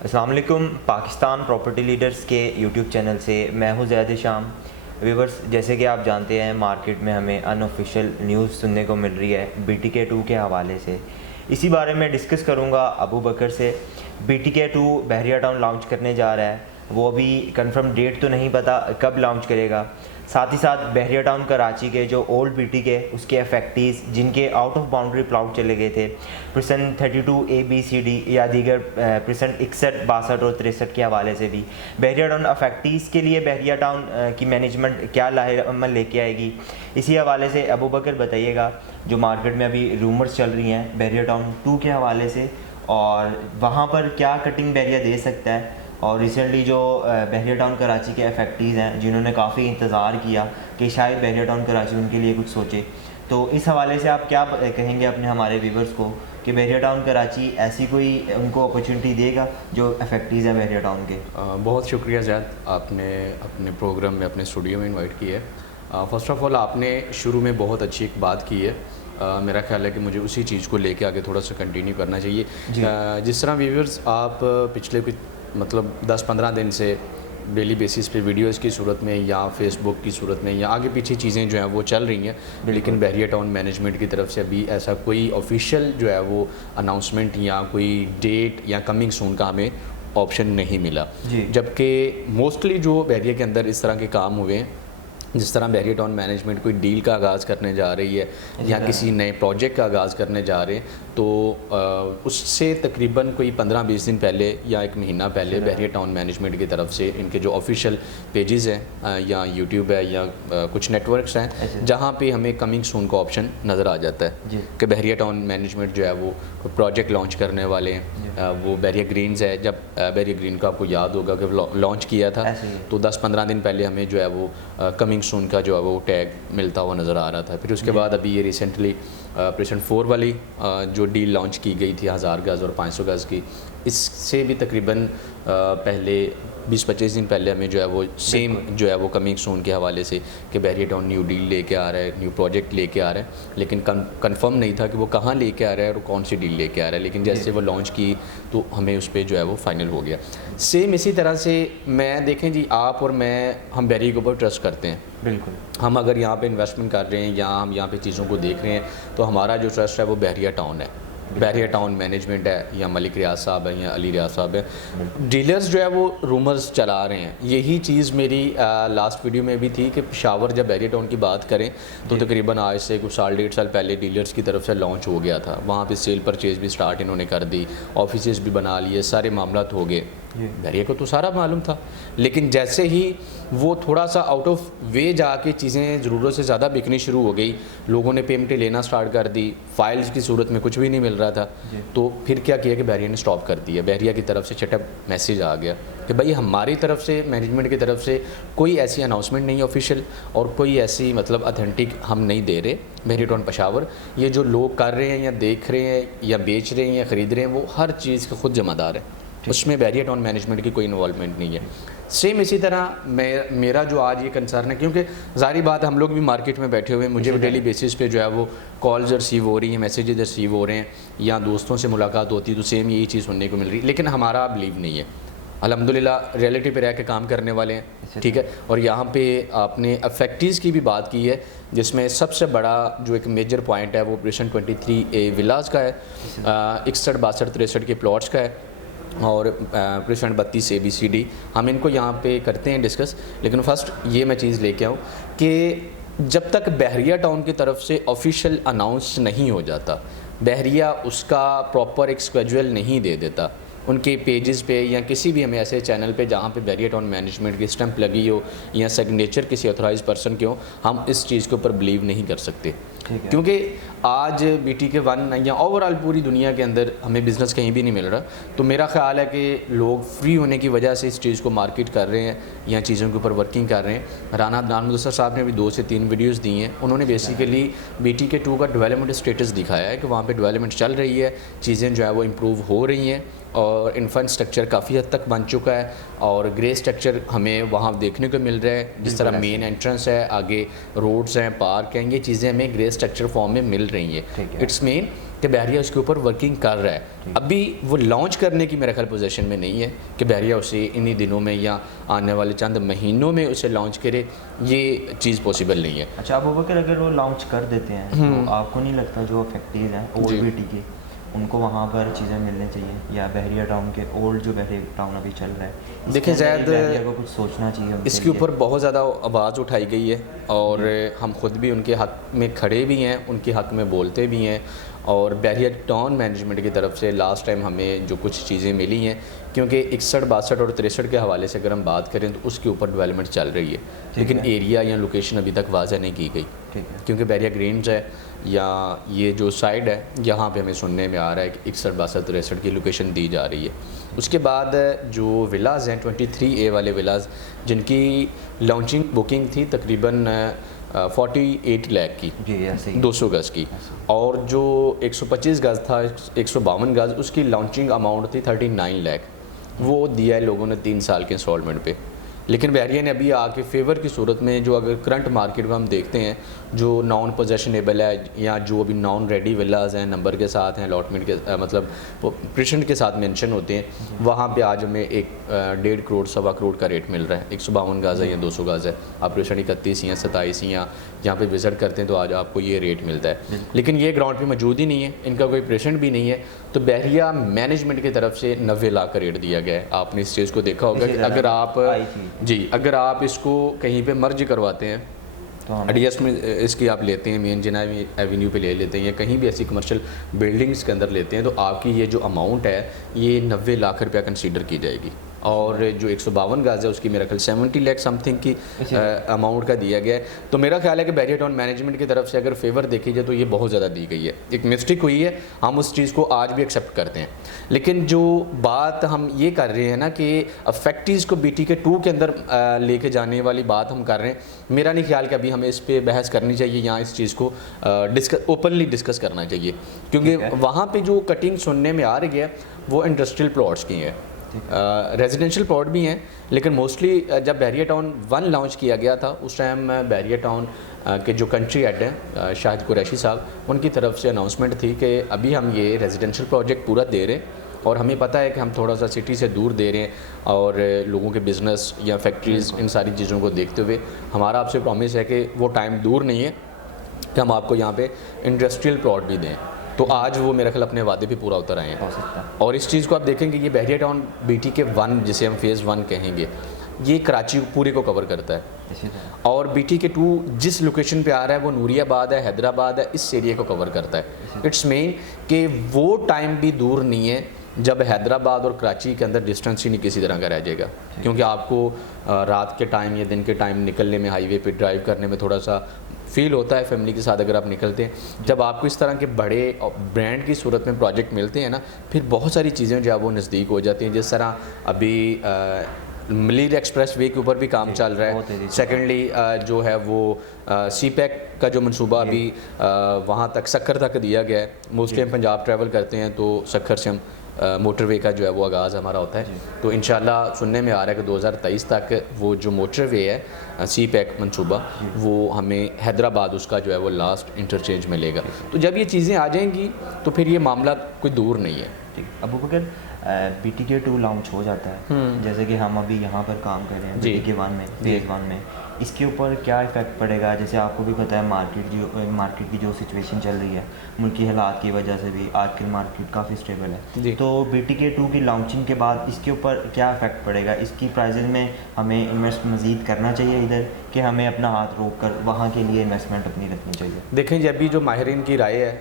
अस्सलाम वालेकुम। Pakistan property leaders के यूट्यूब चैनल से मैं हूं ज़ैद शाम। व्यूवर्स, जैसे कि आप जानते हैं मार्केट में हमें अनऑफिशियल न्यूज़ सुनने को मिल रही है BTK2 के हवाले से। इसी बारे में डिस्कस करूंगा अबू बकर से। BTK2 बहरिया टाउन लॉन्च करने जा रहा है, वो अभी कंफर्म डेट तो नहीं पता कब लॉन्च करेगा। साथ ही साथ बहरिया टाउन कराची के जो ओल्ड BTK उसके अफेक्टीज़ जिनके आउट ऑफ बाउंड्री प्लॉट चले गए थे प्रसन 32A, B, C, D या दीगर प्रसन 61, 62 और 63 के हवाले से भी बहरिया टाउन अफेक्टीज़ के लिए बहरिया टाउन की मैनेजमेंट क्या लाहेअमल लेके आएगी, इसी हवाले से अबू बकर बताइएगा। जो मार्केट में अभी रूमर्स चल रही हैं बहरिया टाउन 2 के हवाले से, और वहाँ पर क्या कटिंग बहरिया दे सकता है, और रिसेंटली जो बहरिया टाउन कराची के अफेक्टीज़ हैं जिन्होंने काफ़ी इंतज़ार किया कि शायद बहरिया टाउन कराची उनके लिए कुछ सोचे, तो इस हवाले से आप क्या कहेंगे अपने हमारे व्यूवर्स को कि बहरिया टाउन कराची ऐसी कोई उनको अपॉर्चुनिटी देगा जो अफेक्टीज़ हैं बहरिया टाउन के? बहुत शुक्रिया ज़ैद, आपने अपने प्रोग्राम में अपने स्टूडियो में इनवाइट किया है। फ़र्स्ट ऑफ़ ऑल आपने शुरू में बहुत अच्छी एक बात की है। मेरा ख्याल है कि मुझे उसी चीज़ को लेके आगे थोड़ा सा कंटिन्यू करना चाहिए। जिस तरह व्यूवर्स आप पिछले कुछ मतलब 10-15 दिन से डेली बेसिस पे वीडियोस की सूरत में या फेसबुक की सूरत में या आगे पीछे चीज़ें जो हैं वो चल रही हैं, लेकिन बहरिया टाउन मैनेजमेंट की तरफ से अभी ऐसा कोई ऑफिशियल जो है वो अनाउंसमेंट या कोई डेट या कमिंग सून का हमें ऑप्शन नहीं मिला। जबकि मोस्टली जो बहरिया के अंदर इस तरह के काम हुए हैं, जिस तरह बहरिया टाउन मैनेजमेंट कोई डील का आगाज़ करने जा रही है या किसी नए प्रोजेक्ट का आगाज़ करने जा रहे हैं, तो उससे तकरीबन कोई 15-20 दिन पहले या एक महीना पहले बहरिया टाउन मैनेजमेंट की तरफ से इनके जो ऑफिशियल पेजेस हैं या यूट्यूब है या कुछ नेटवर्क्स हैं जहाँ पे हमें कमिंग सून का ऑप्शन नज़र आ जाता है कि बहरिया टाउन मैनेजमेंट जो है वो प्रोजेक्ट लॉन्च करने वाले हैं। वो बहरिया ग्रीन्स है, जब बहरिया ग्रीन का आपको याद होगा कि लॉन्च किया था तो 10-15 दिन पहले हमें जो है वो कमिंग सून का जो है वो टैग मिलता हुआ नज़र आ रहा था। फिर उसके बाद अभी ये रिसेंटली प्रेजेंट 4 वाली जो डील लॉन्च की गई थी 1000 गज़ और 500 गज़ की, इससे भी तकरीबन पहले 20-25 दिन पहले हमें जो है वो सेम जो है वो कमिंग सून के हवाले से कि बहरिया टाउन न्यू डील लेके आ रहा है, न्यू प्रोजेक्ट लेके आ रहा है, लेकिन कंफर्म नहीं था कि वो कहाँ लेके आ रहा है और कौन सी डील लेके आ रहा है। लेकिन जैसे वो लॉन्च की तो हमें उस पर जो है वो फाइनल हो गया। सेम इसी तरह से मैं देखें जी, आप और मैं हम बहरिया के ऊपर ट्रस्ट करते हैं। बिल्कुल, हम अगर यहाँ पे इन्वेस्टमेंट कर रहे हैं या हम यहाँ पे चीज़ों को देख रहे हैं तो हमारा जो ट्रस्ट है वो बहरिया टाउन है, बहरिया टाउन मैनेजमेंट है या मलिक रियाज साहब है या अली रियाज साहब है। डीलर्स जो है वो रूमर्स चला रहे हैं। यही चीज़ मेरी लास्ट वीडियो में भी थी कि पेशावर जब बहरिया टाउन की बात करें तो तकरीबन आज से कुछ 1.5 साल पहले डीलर्स की तरफ से लॉन्च हो गया था। वहाँ पे सेल परचेज भी स्टार्ट इन्होंने कर दी, ऑफिसेस भी बना लिए, सारे मामला हो गए। बहरिया को तो सारा मालूम था, लेकिन जैसे ही वो थोड़ा सा आउट ऑफ वे जाके चीज़ें ज़रूरत से ज़्यादा बिकनी शुरू हो गई, लोगों ने पेमेंटें लेना स्टार्ट कर दी, फाइल्स की सूरत में कुछ भी नहीं मिल रहा था, तो फिर क्या किया कि बहरिया ने स्टॉप कर दिया। बहरिया की तरफ से चटअप मैसेज आ गया कि भाई हमारी तरफ से मैनेजमेंट की तरफ से कोई ऐसी अनाउंसमेंट नहीं ऑफिशियल और कोई ऐसी मतलब अथेंटिक हम नहीं दे रहे। बहरिया टाउन पेशावर ये जो लोग कर रहे हैं या देख रहे हैं या बेच रहे हैं या ख़रीद रहे हैं वो हर चीज़ का खुद ज़िम्मेदार है, उसमें बहरिया टाउन मैनेजमेंट की कोई इन्वॉल्वमेंट नहीं है। सेम इसी तरह मेरा जो आज ये कंसर्न है, क्योंकि ज़ाहिर बात हम लोग भी मार्केट में बैठे हुए हैं, मुझे भी डेली बेसिस पे जो है वो कॉल्स रिसीव हो रही हैं, मैसेजेस रिसीव हो रहे हैं या दोस्तों से मुलाकात होती है तो सेम यही चीज़ सुनने को मिल रही है, लेकिन हमारा बिलीव नहीं है। अल्हम्दुलिल्लाह रियलिटी पे रह के काम करने वाले हैं, ठीक है। और यहाँ पे आपने अफेक्टीज़ की भी बात की है, जिसमें सबसे बड़ा जो एक मेजर पॉइंट है वो ऑपरेशन 23A विलास का है, 61, 62, 63 के प्लॉट्स का है और operation 32A, B, C, D। हम इनको यहाँ पे करते हैं डिस्कस, लेकिन फर्स्ट ये मैं चीज़ लेके आऊँ कि जब तक बहरिया टाउन की तरफ से ऑफिशियल अनाउंस नहीं हो जाता, बहरिया उसका प्रॉपर एक स्केड्यूल नहीं दे देता उनके पेजेस पे या किसी भी हमें ऐसे चैनल पे जहाँ पे बहरिया टाउन मैनेजमेंट की स्टैंप लगी हो या सिग्नेचर किसी ऑथराइज पर्सन के हो, हम इस चीज़ के ऊपर बिलीव नहीं कर सकते। क्योंकि आज BTK1 या ओवरऑल पूरी दुनिया के अंदर हमें बिज़नेस कहीं भी नहीं मिल रहा, तो मेरा ख्याल है कि लोग फ्री होने की वजह से इस चीज़ को मार्केट कर रहे हैं या चीज़ों के ऊपर वर्किंग कर रहे हैं। राना अदनान मुदस्सर साहब ने भी 2 से 3 वीडियोस दी हैं, उन्होंने बेसिकली BTK2 का डेवलपमेंट स्टेटस दिखाया है कि वहाँ पे डेवलपमेंट चल रही है, चीज़ें जो है वो इम्प्रूव हो रही हैं और इंफ्रास्ट्रक्चर काफ़ी हद तक बन चुका है और ग्रे स्ट्रक्चर हमें वहाँ देखने को मिल रहा है। जिस तरह मेन एंट्रेंस है, आगे रोड्स हैं, पार्क हैं, ये चीज़ें हमें ग्रे स्ट्रक्चर फॉर्म में मिल रही हैं। इट्स मीन कि बहरिया उसके ऊपर वर्किंग कर रहा है। अभी वो लॉन्च करने की मेरा ख्याल पोजीशन में नहीं है कि बहरिया उसे इन्हीं दिनों में या आने वाले चंद महीनों में उसे लॉन्च करे, ये चीज़ पॉसिबल नहीं है। अच्छा अबू बकर, अगर वो लॉन्च कर देते हैं तो आपको नहीं लगता जो फैक्ट्रीज हैं ओल्ड बीटी के, उनको वहाँ पर चीज़ें मिलनी चाहिए, या बहरिया टाउन के ओल्ड जो बहरिया टाउन अभी चल रहा है, देखिए ज़ैद, बहरिया को कुछ सोचना चाहिए उनके इसके लिए। ऊपर बहुत ज़्यादा आवाज़ उठाई गई है और हम खुद भी उनके हक़ में खड़े भी हैं, उनके हक़ में बोलते भी हैं। और बहरिया टाउन मैनेजमेंट की तरफ से लास्ट टाइम हमें जो कुछ चीज़ें मिली हैं, क्योंकि 61, 62 और 63 के हवाले से अगर हम बात करें तो उसके ऊपर डेवलपमेंट चल रही है, लेकिन एरिया या लोकेशन अभी तक वाज़ा नहीं की गई। ठीक है। क्योंकि बहरिया ग्रीन्स है या ये जो साइड है, यहाँ पे हमें सुनने में आ रहा है कि 61, 62, 63 की लोकेशन दी जा रही है। उसके बाद जो विलाज़ हैं 23A वाले विलाज़, जिनकी लॉन्चिंग बुकिंग थी तकरीबन 48 लाख की, जी ऐसे ही 200 गज़ की, और जो 125 गज़ था, 152 गज़, उसकी लॉन्चिंग अमाउंट थी 39 लाख। वो दिया है लोगों ने 3 साल के इंस्टॉलमेंट पे। लेकिन बहरिया ने अभी आके फेवर की सूरत में, जो अगर करंट मार्केट में हम देखते हैं, जो नॉन पोजेशनेबल है या जो अभी नॉन रेडी विलाज हैं, नंबर के साथ हैं, अलॉटमेंट के मतलब प्रेशेंट के साथ मेंशन होते हैं, वहाँ पे आज हमें 1.5 करोड़ 1.25 करोड़ का रेट मिल रहा है। 152 गज़ है या 200 गज़ है, आप प्रेशेंट 31 या 27 या यहाँ पे विज़िट करते हैं तो आज आपको ये रेट मिलता है। लेकिन ये ग्राउंड पे मौजूद ही नहीं है, इनका कोई पेशेंट भी नहीं है। तो बहरिया मैनेजमेंट की तरफ से 90 लाख का रेट दिया गया है। आपने इस चीज़ को देखा होगा कि अगर आप अगर आप इसको कहीं पे मर्ज करवाते हैं, एडीएस में इसकी आप लेते हैं, मेन जिना एवेन्यू पे ले लेते हैं या कहीं भी ऐसी कमर्शियल बिल्डिंग्स के अंदर लेते हैं, तो आपकी ये जो अमाउंट है ये 90 लाख रुपया कंसीडर की जाएगी। और जो 152 गज़ है उसकी मेरा ख्याल 70 लाख समथिंग की अमाउंट का दिया गया है। तो मेरा ख्याल है कि बहरिया टाउन मैनेजमेंट की तरफ से अगर फेवर देखी जाए तो ये बहुत ज़्यादा दी गई है। एक मिस्टेक हुई है, हम उस चीज़ को आज भी एक्सेप्ट करते हैं। लेकिन जो बात हम ये कर रहे हैं ना कि फैक्ट्रीज़ को BTK 2 के अंदर लेके जाने वाली बात हम कर रहे हैं, मेरा नहीं ख्याल कि अभी हमें इस पर बहस करनी चाहिए या इस चीज़ को ओपनली डिस्कस करना चाहिए, क्योंकि वहाँ पर जो कटिंग सुनने में आ रही है वो इंडस्ट्रियल प्लॉट्स की है, रेजिडेंशियल प्लॉट भी हैं। लेकिन मोस्टली जब बहरिया टाउन 1 लॉन्च किया गया था उस टाइम बहरिया टाउन के जो कंट्री हेड हैं शाहिद कुरैशी साहब, उनकी तरफ से अनाउंसमेंट थी कि अभी हम ये रेजिडेंशियल प्रोजेक्ट पूरा दे रहे हैं और हमें पता है कि हम थोड़ा सा सिटी से दूर दे रहे हैं, और लोगों के बिज़नेस या फैक्ट्रीज़ इन सारी चीज़ों को देखते हुए हमारा आपसे प्रॉमिस है कि वो टाइम दूर नहीं है कि हम आपको यहाँ पे इंडस्ट्रियल प्लॉट भी दें। तो आज वो मेरा ख्याल अपने वादे पे पूरा उतर आए हैं। और इस चीज़ को आप देखेंगे, ये बहरिया टाउन BTK 1 जिसे हम फेज़ 1 कहेंगे, ये कराची पूरे को कवर करता है। और BTK 2 जिस लोकेशन पे आ रहा है वो नूरियाबाद है, हैदराबाद है, इस एरिया को कवर करता है। इट्स मीन कि वो टाइम भी दूर नहीं है जब हैदराबाद और कराची के अंदर डिस्टेंस ही नहीं किसी तरह का रह जाएगा, क्योंकि आपको रात के टाइम या दिन के टाइम निकलने में, हाईवे पे ड्राइव करने में थोड़ा सा फील होता है फैमिली के साथ अगर आप निकलते हैं। जब आपको इस तरह के बड़े ब्रांड की सूरत में प्रोजेक्ट मिलते हैं ना, फिर बहुत सारी चीज़ें जो है वो नज़दीक हो जाती हैं। जिस तरह अभी मलीर एक्सप्रेस वे के ऊपर भी काम चल रहा है। सेकेंडली जो है वो CPEC का जो मंसूबा अभी वहाँ तक सक्खर तक दिया गया है। मोस्टली हम पंजाब ट्रैवल करते हैं तो सक्खर से हम मोटरवे का जो है वो आगाज़ हमारा होता है। तो इंशाल्लाह सुनने में आ रहा है कि 2023 तक वो जो मोटरवे है CPEC मंसूबा, वो हमें हैदराबाद उसका जो है वो लास्ट इंटरचेंज मिलेगा। तो जब ये चीज़ें आ जाएंगी तो फिर ये मामला कोई दूर नहीं है। ठीक, अबू बकर BTK 2 लॉन्च हो जाता है, जैसे कि हम अभी यहाँ पर काम कर रहे हैं BTK 1 में, फेज़ 1 में, इसके ऊपर क्या इफ़ेक्ट पड़ेगा? जैसे आपको भी पता है मार्केट की जो सिचुएशन चल रही है, मुल्की हालात की वजह से भी आजकल मार्केट काफ़ी स्टेबल है। तो BTK 2 की लॉन्चिंग के बाद इसके ऊपर क्या इफ़ेक्ट पड़ेगा? इसकी प्राइजेज़ में हमें इन्वेस्ट मज़ीद करना चाहिए इधर, कि हमें अपना हाथ रोक कर वहाँ के लिए इन्वेस्टमेंट अपनी रखनी चाहिए? देखें, जब भी जो माहिरीन की राय है,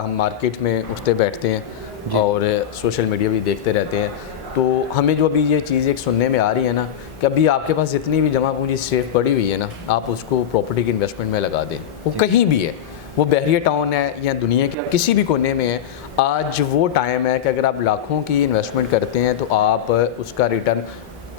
हम मार्केट में उठते बैठते हैं और सोशल मीडिया भी देखते रहते हैं, तो हमें जो अभी ये चीज़ एक सुनने में आ रही है ना कि अभी आपके पास जितनी भी जमा पूंजी सेफ पड़ी हुई है ना, आप उसको प्रॉपर्टी की इन्वेस्टमेंट में लगा दें। वो कहीं भी है, वो बहरिया टाउन है या दुनिया के किसी भी कोने में है, आज वो टाइम है कि अगर आप लाखों की इन्वेस्टमेंट करते हैं तो आप उसका रिटर्न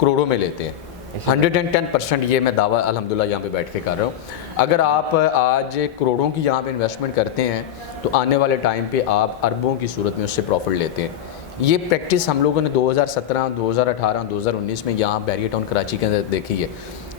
करोड़ों में लेते हैं। 110% ये मैं दावा अल्हम्दुलिल्लाह यहाँ पे बैठ के कर रहा हूँ। अगर आप आज करोड़ों की यहाँ पे इन्वेस्टमेंट करते हैं तो आने वाले टाइम पे आप अरबों की सूरत में उससे प्रॉफिट लेते हैं। ये प्रैक्टिस हम लोगों ने 2017, 2018, 2019 में यहाँ बहरिया टाउन कराची के अंदर देखी है।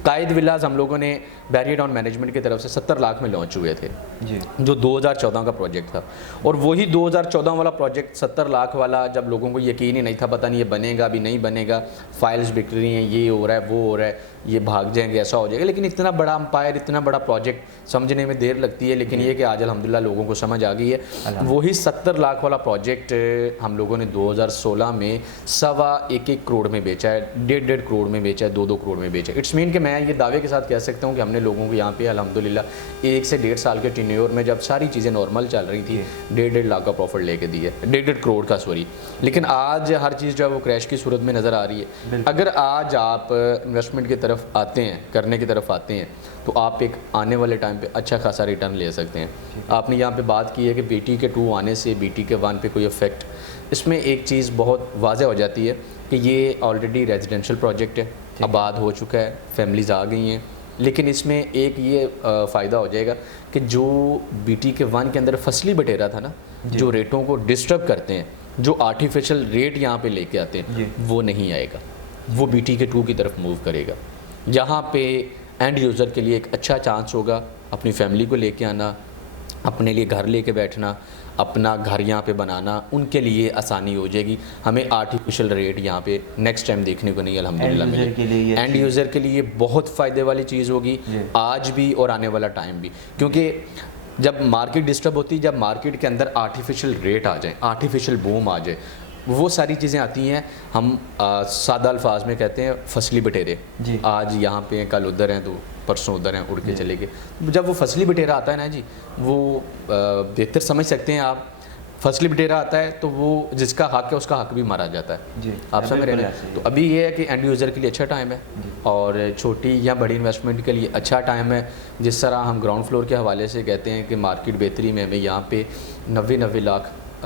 कायद विलास हम लोगों ने बैरियर टाउन मैनेजमेंट की तरफ से 70 लाख में लॉन्च हुए थे, जी जो 2014 का प्रोजेक्ट था। और वही 2014 वाला प्रोजेक्ट 70 लाख वाला, जब लोगों को यकीन ही नहीं था, पता नहीं ये बनेगा भी नहीं बनेगा, फाइल्स बिक रही हैं, ये हो रहा है वो हो रहा है, ये भाग जाएंगे, ऐसा हो जाएगा। लेकिन इतना बड़ा अंपायर, इतना बड़ा प्रोजेक्ट समझने में देर लगती है, लेकिन ये कि आज अल्हम्दुलिल्लाह लोगों को समझ आ गई है। वही 70 लाख वाला प्रोजेक्ट हम लोगों ने 2016 में 1.25 करोड़ में बेचा है, 1.5 करोड़ में बेचा है, 2 करोड़ में बेचा है। इट्स मीन कि मैं ये दावे के साथ कह सकता हूँ कि हमने लोगों को यहाँ पे अल्हम्दुलिल्लाह 1 से 1.5 साल के टेन्योर में, जब सारी चीज़ें नॉर्मल चल रही थी, 1.5 लाख का प्रॉफिट लेके दिया, 1.5 करोड़ का, सॉरी। लेकिन आज हर चीज़ जो है वो क्रैश की सूरत में नज़र आ रही है। अगर आज आप इन्वेस्टमेंट की तरफ आते हैं, करने की तरफ आते हैं, तो आप एक आने वाले टाइम पे अच्छा खासा रिटर्न ले सकते हैं। आपने यहाँ पे बात की है कि BTK-2 आने से BTK-1 पे कोई इफेक्ट, इसमें एक चीज़ बहुत वाज़ेह हो जाती है कि ये ऑलरेडी रेजिडेंशियल प्रोजेक्ट है, आबाद हो चुका है, फैमिलीज़ आ गई हैं। लेकिन इसमें एक ये फ़ायदा हो जाएगा कि जो BTK-1 के अंदर फसली बटेरा था ना, जो रेटों को डिस्टर्ब करते हैं, जो आर्टिफिशियल रेट यहाँ पे लेके आते हैं, वो नहीं आएगा, वो BTK-2 की तरफ मूव करेगा। यहाँ पे एंड यूज़र के लिए एक अच्छा चांस होगा अपनी फैमिली को लेके आना, अपने लिए घर लेके बैठना, अपना घर यहाँ पे बनाना, उनके लिए आसानी हो जाएगी। हमें आर्टिफिशियल रेट यहाँ पे नेक्स्ट टाइम देखने को नहीं अल्हम्दुलिल्लाह मिले। एंड यूज़र के लिए बहुत फ़ायदे वाली चीज़ होगी आज भी और आने वाला टाइम भी, क्योंकि जब मार्केट डिस्टर्ब होती है, जब मार्केट के अंदर आर्टिफिशियल रेट आ जाए, आर्टिफिशियल बूम आ जाए, वो सारी चीज़ें आती हैं। हम सादा अल्फाज में कहते हैं फसली बटेरे, आज यहाँ पे कल उधर हैं तो परसों उधर हैं, उड़ के चले गए। जब वो फसली बटेरा आता है ना जी, वो बेहतर समझ सकते हैं आप, फसली बटेरा आता है तो वो जिसका हक है उसका हक भी मारा जाता है जी। आप समझ रहे हैं। तो अभी ये है कि एंड यूज़र के लिए अच्छा टाइम है और छोटी या बड़ी इन्वेस्टमेंट के लिए अच्छा टाइम है। जिस तरह हम ग्राउंड फ्लोर के हवाले से कहते हैं कि मार्केट बेहतरी में हमें यहाँ पे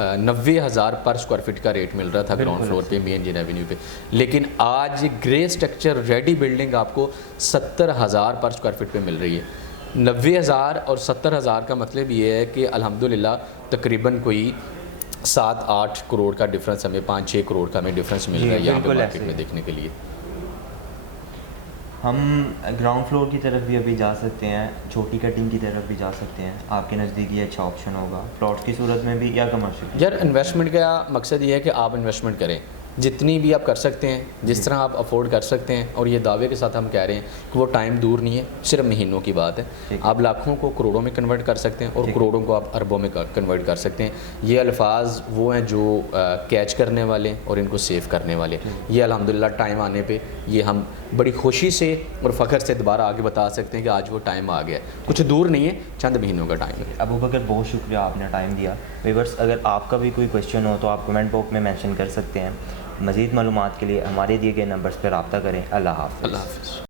90,000 पर स्क्वायर फीट का रेट मिल रहा था ग्राउंड फ्लोर पे, मेन जिन एवेन्यू पे। लेकिन आज ग्रे स्ट्रक्चर रेडी बिल्डिंग आपको 70,000 पर स्क्वायर फीट पे मिल रही है। 90,000 और 70,000 का मतलब ये है कि अल्हम्दुलिल्लाह तकरीबन कोई 7-8 करोड़ का डिफरेंस, हमें 5-6 करोड़ का हमें डिफरेंस मिल रहा है यहाँ पे मार्केट में देखने के लिए। हम ग्राउंड फ्लोर की तरफ भी अभी जा सकते हैं, छोटी कटिंग की तरफ भी जा सकते हैं, आपके नज़दीक ये अच्छा ऑप्शन होगा प्लॉट्स की सूरत में भी या कमर्शियल। यार इन्वेस्टमेंट का मकसद ये है कि आप इन्वेस्टमेंट करें, जितनी भी आप कर सकते हैं, जिस तरह आप अफोर्ड कर सकते हैं। और ये दावे के साथ हम कह रहे हैं कि वो टाइम दूर नहीं है, सिर्फ महीनों की बात है। आप लाखों को करोड़ों में कन्वर्ट कर सकते हैं और करोड़ों को आप अरबों में कन्वर्ट कर सकते हैं। ये अल्फाज वो हैं जो कैच करने वाले और इनको सेव करने वाले। ये अल्हम्दुलिल्लाह टाइम आने पे ये हम बड़ी खुशी से और फ़ख्र से दोबारा आगे बता सकते हैं कि आज वो टाइम आ गया है, कुछ दूर नहीं है, चंद महीनों का टाइम है। अबू बकर बहुत शुक्रिया, आपने टाइम दिया। व्यूअर्स, अगर आपका भी कोई क्वेश्चन हो तो आप कमेंट बॉक्स में मेंशन कर सकते हैं। मज़ीद मालूमात के लिए हमारे दिए गए नंबर्स पर रब्ता करें। अल्लाह हाफ़िज़।